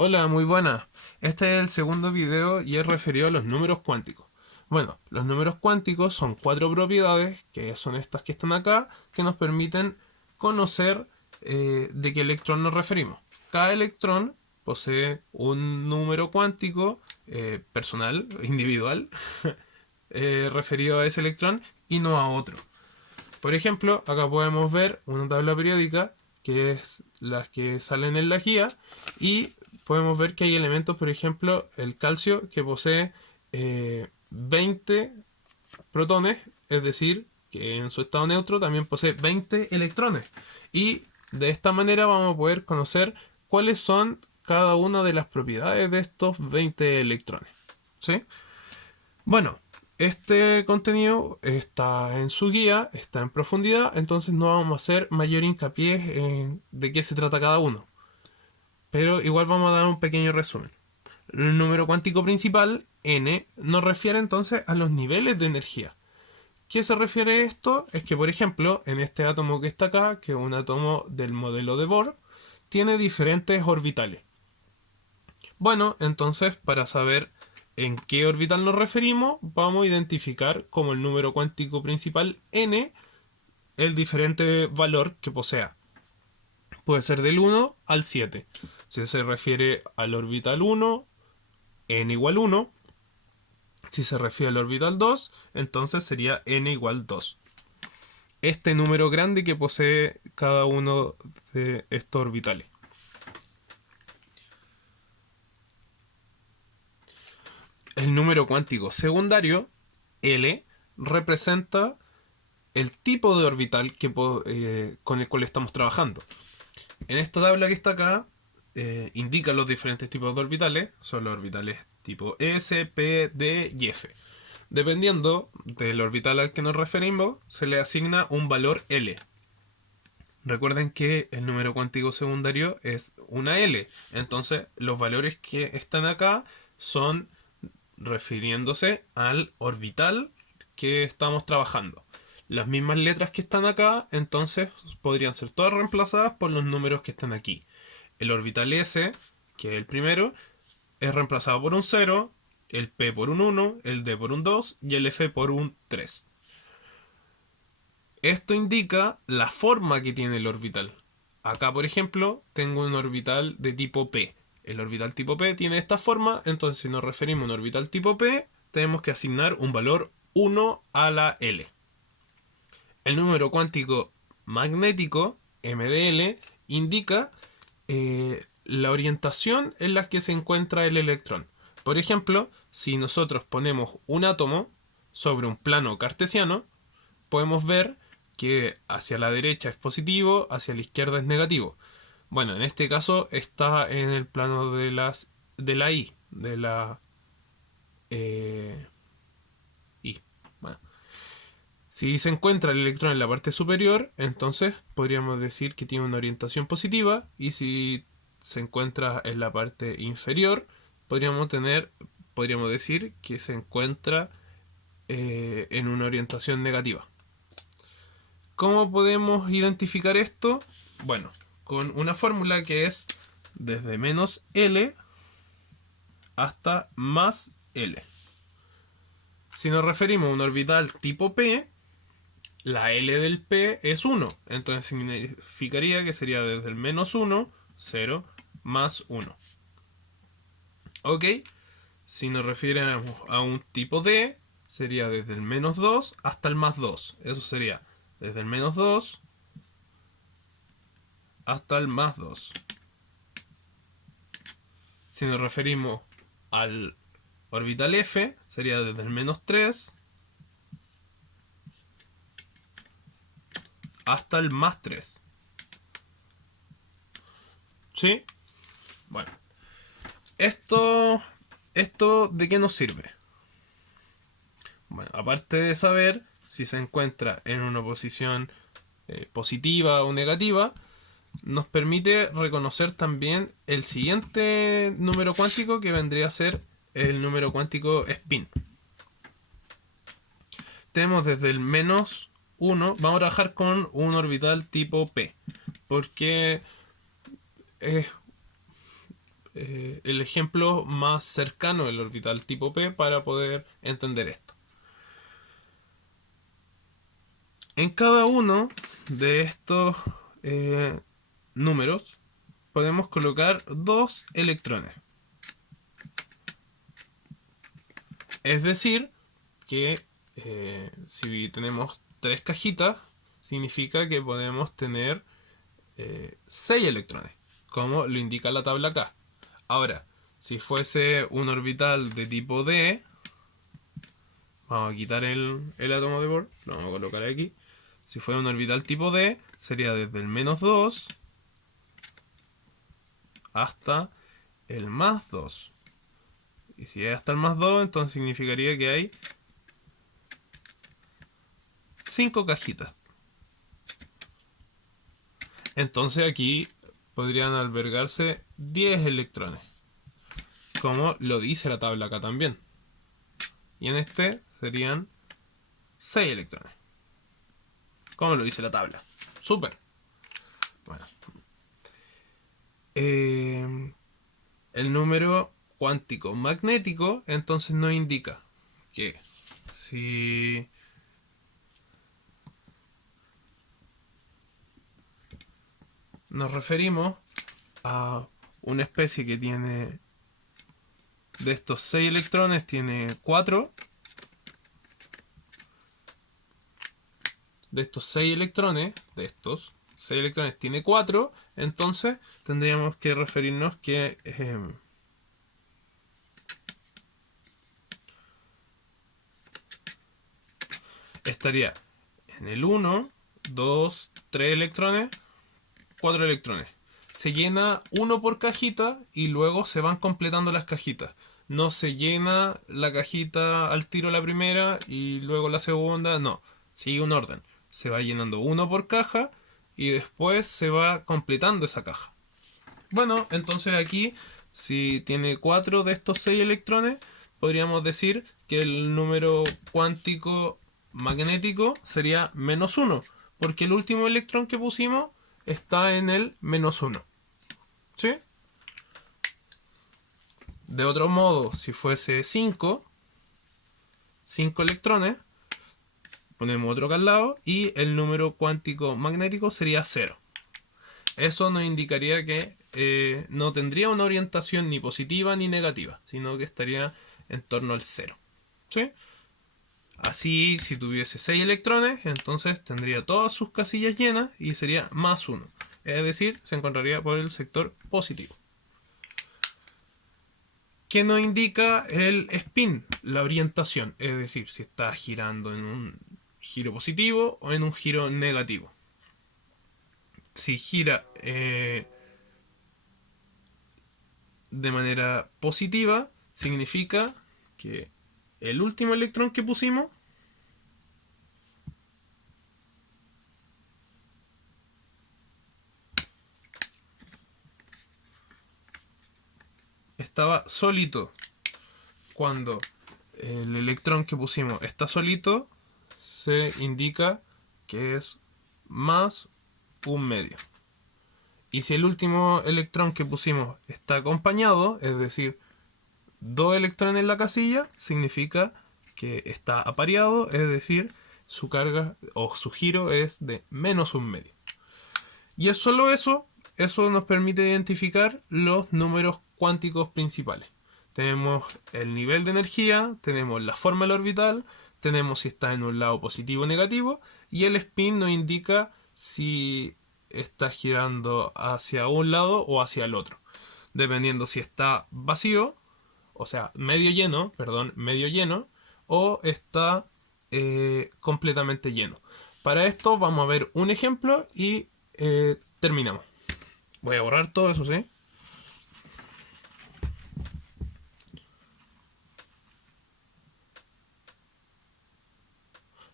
Hola, muy buenas. Este es el segundo video y es referido a los números cuánticos. Bueno, los números cuánticos son cuatro propiedades, que son estas que están acá, que nos permiten conocer de qué electrón nos referimos. Cada electrón posee un número cuántico personal, individual, referido a ese electrón y no a otro. Por ejemplo, acá podemos ver una tabla periódica que es las que salen en la guía y podemos ver que hay elementos, por ejemplo, el calcio que posee 20 protones, es decir, que en su estado neutro también posee 20 electrones. Y de esta manera vamos a poder conocer cuáles son cada una de las propiedades de estos 20 electrones. ¿Sí? Bueno, este contenido está en su guía, está en profundidad, entonces no vamos a hacer mayor hincapié en de qué se trata cada uno. Pero igual vamos a dar un pequeño resumen. El número cuántico principal, n, nos refiere entonces a los niveles de energía. ¿Qué se refiere a esto? Es que, por ejemplo, en este átomo que está acá, que es un átomo del modelo de Bohr, tiene diferentes orbitales. Bueno, entonces para saber en qué orbital nos referimos, vamos a identificar como el número cuántico principal n el diferente valor que posea. Puede ser del 1 al 7. Si se refiere al orbital 1, n igual 1. Si se refiere al orbital 2, entonces sería n igual 2. Este número grande que posee cada uno de estos orbitales. El número cuántico secundario, L, representa el tipo de orbital con el cual estamos trabajando. En esta tabla que está acá, indica los diferentes tipos de orbitales. Son los orbitales tipo S, P, D y F. Dependiendo del orbital al que nos referimos, se le asigna un valor L. Recuerden que el número cuántico secundario es una L. Entonces, los valores que están acá son refiriéndose al orbital que estamos trabajando. Las mismas letras que están acá, entonces podrían ser todas reemplazadas por los números que están aquí. El orbital S, que es el primero, es reemplazado por un 0, el P por un 1, el D por un 2 y el F por un 3. Esto indica la forma que tiene el orbital. Acá, por ejemplo, tengo un orbital de tipo P. El orbital tipo P tiene esta forma, entonces si nos referimos a un orbital tipo P, tenemos que asignar un valor 1 a la L. El número cuántico magnético, MdL, indica la orientación en la que se encuentra el electrón. Por ejemplo, si nosotros ponemos un átomo sobre un plano cartesiano, podemos ver que hacia la derecha es positivo, hacia la izquierda es negativo. Bueno, en este caso está en el plano de la I, de la I. Bueno, si se encuentra el electrón en la parte superior, entonces podríamos decir que tiene una orientación positiva, y si se encuentra en la parte inferior, podríamos decir que se encuentra en una orientación negativa. ¿Cómo podemos identificar esto? Bueno, con una fórmula que es desde menos L hasta más L. Si nos referimos a un orbital tipo P, la L del P es 1. Entonces significaría que sería desde el menos 1, 0, más 1. ¿Ok? Si nos refiéramos a un tipo D, sería desde el menos 2 hasta el más 2. Eso sería desde el menos 2 hasta el más 2. Si nos referimos al orbital F, sería desde el menos 3 hasta el más 3. ¿Sí? Bueno. ¿Esto, ¿Esto de qué nos sirve? Bueno, aparte de saber si se encuentra en una posición positiva o negativa, nos permite reconocer también el siguiente número cuántico, que vendría a ser el número cuántico spin. Tenemos desde el menos 1, vamos a trabajar con un orbital tipo P, porque es el ejemplo más cercano del orbital tipo P para poder entender esto. En cada uno de estos números podemos colocar 2 electrones. Es decir, que si tenemos 3 cajitas, significa que podemos tener 6 electrones, como lo indica la tabla acá. Ahora, si fuese un orbital de tipo D, vamos a quitar el átomo de Bohr, lo vamos a colocar aquí. Si fuera un orbital tipo D, sería desde el -2 hasta el +2. Y si es hasta el +2, entonces significaría que hay 5 cajitas. Entonces aquí podrían albergarse 10 electrones, como lo dice la tabla acá también. Y en este serían 6 electrones, como lo dice la tabla. Súper. Bueno. El número cuántico magnético entonces nos indica que si nos referimos a una especie que tiene de estos 6 electrones, tiene 4. De estos 6 electrones, tiene 4, entonces tendríamos que referirnos que estaría en el 1, 2, 3 electrones, 4 electrones. Se llena uno por cajita y luego se van completando las cajitas. No se llena la cajita al tiro la primera y luego la segunda, no. Sigue un orden. Se va llenando uno por caja y después se va completando esa caja. Bueno, entonces aquí, si tiene 4 de estos 6 electrones, podríamos decir que el número cuántico magnético sería -1, porque el último electrón que pusimos está en el -1. ¿Sí? De otro modo, si fuese 5 electrones, ponemos otro acá al lado y el número cuántico magnético sería 0. Eso nos indicaría que no tendría una orientación ni positiva ni negativa, sino que estaría en torno al 0. ¿Sí? Así, si tuviese 6 electrones, entonces tendría todas sus casillas llenas y sería +1. Es decir, se encontraría por el sector positivo. ¿Qué nos indica el spin? La orientación, es decir, si está girando en un giro positivo o en un giro negativo. Si gira de manera positiva, significa que el último electrón que pusimos estaba solito. Cuando el electrón que pusimos está solito, se indica que es +1/2. Y si el último electrón que pusimos está acompañado, es decir, 2 electrones en la casilla, significa que está apareado, es decir, su carga o su giro es de -1/2. Y es solo eso nos permite identificar los números cuánticos principales. Tenemos el nivel de energía, tenemos la forma del orbital, tenemos si está en un lado positivo o negativo, y el spin nos indica si está girando hacia un lado o hacia el otro. Dependiendo si está vacío, o sea, medio lleno, o está completamente lleno. Para esto vamos a ver un ejemplo y terminamos. Voy a borrar todo eso, ¿sí?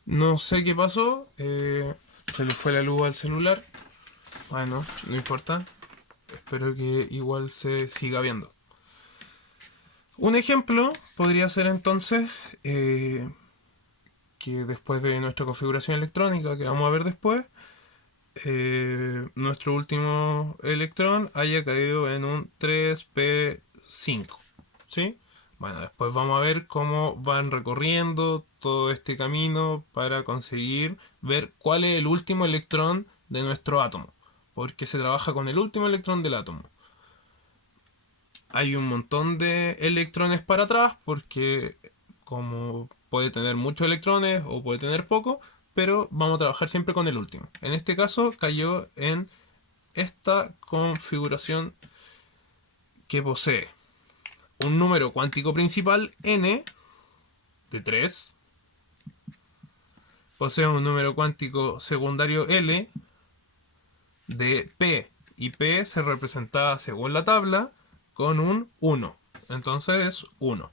No sé qué pasó. Se le fue la luz al celular. Bueno, no importa. Espero que igual se siga viendo. Un ejemplo podría ser entonces que después de nuestra configuración electrónica que vamos a ver después, nuestro último electrón haya caído en un 3p5. ¿Sí? Bueno, después vamos a ver cómo van recorriendo todo este camino para conseguir ver cuál es el último electrón de nuestro átomo. Porque se trabaja con el último electrón del átomo. Hay un montón de electrones para atrás porque como puede tener muchos electrones o puede tener poco, pero vamos a trabajar siempre con el último. En este caso cayó en esta configuración que posee un número cuántico principal n de 3, posee un número cuántico secundario L de P, y P se representa según la tabla con un 1. Entonces es 1.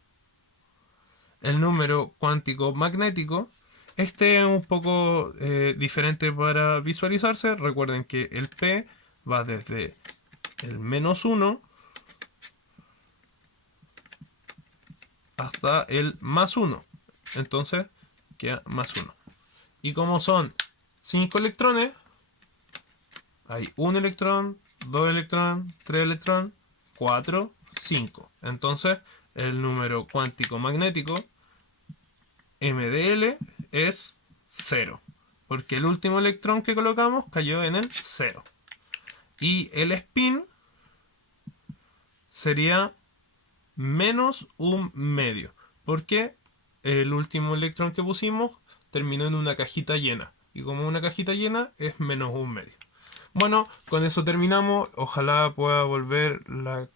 El número cuántico magnético, este es un poco diferente para visualizarse. Recuerden que el P va desde el -1 hasta el +1. Entonces queda +1. Y como son 5 electrones, hay un electrón, 2 electrones, 3 electrones, 4, 5. Entonces el número cuántico magnético M de L es 0. Porque el último electrón que colocamos cayó en el 0. Y el spin sería -1/2. Porque el último electrón que pusimos terminó en una cajita llena. Y como una cajita llena es -1/2. Bueno, con eso terminamos. Ojalá pueda volver a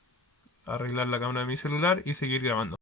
arreglar la cámara de mi celular y seguir grabando.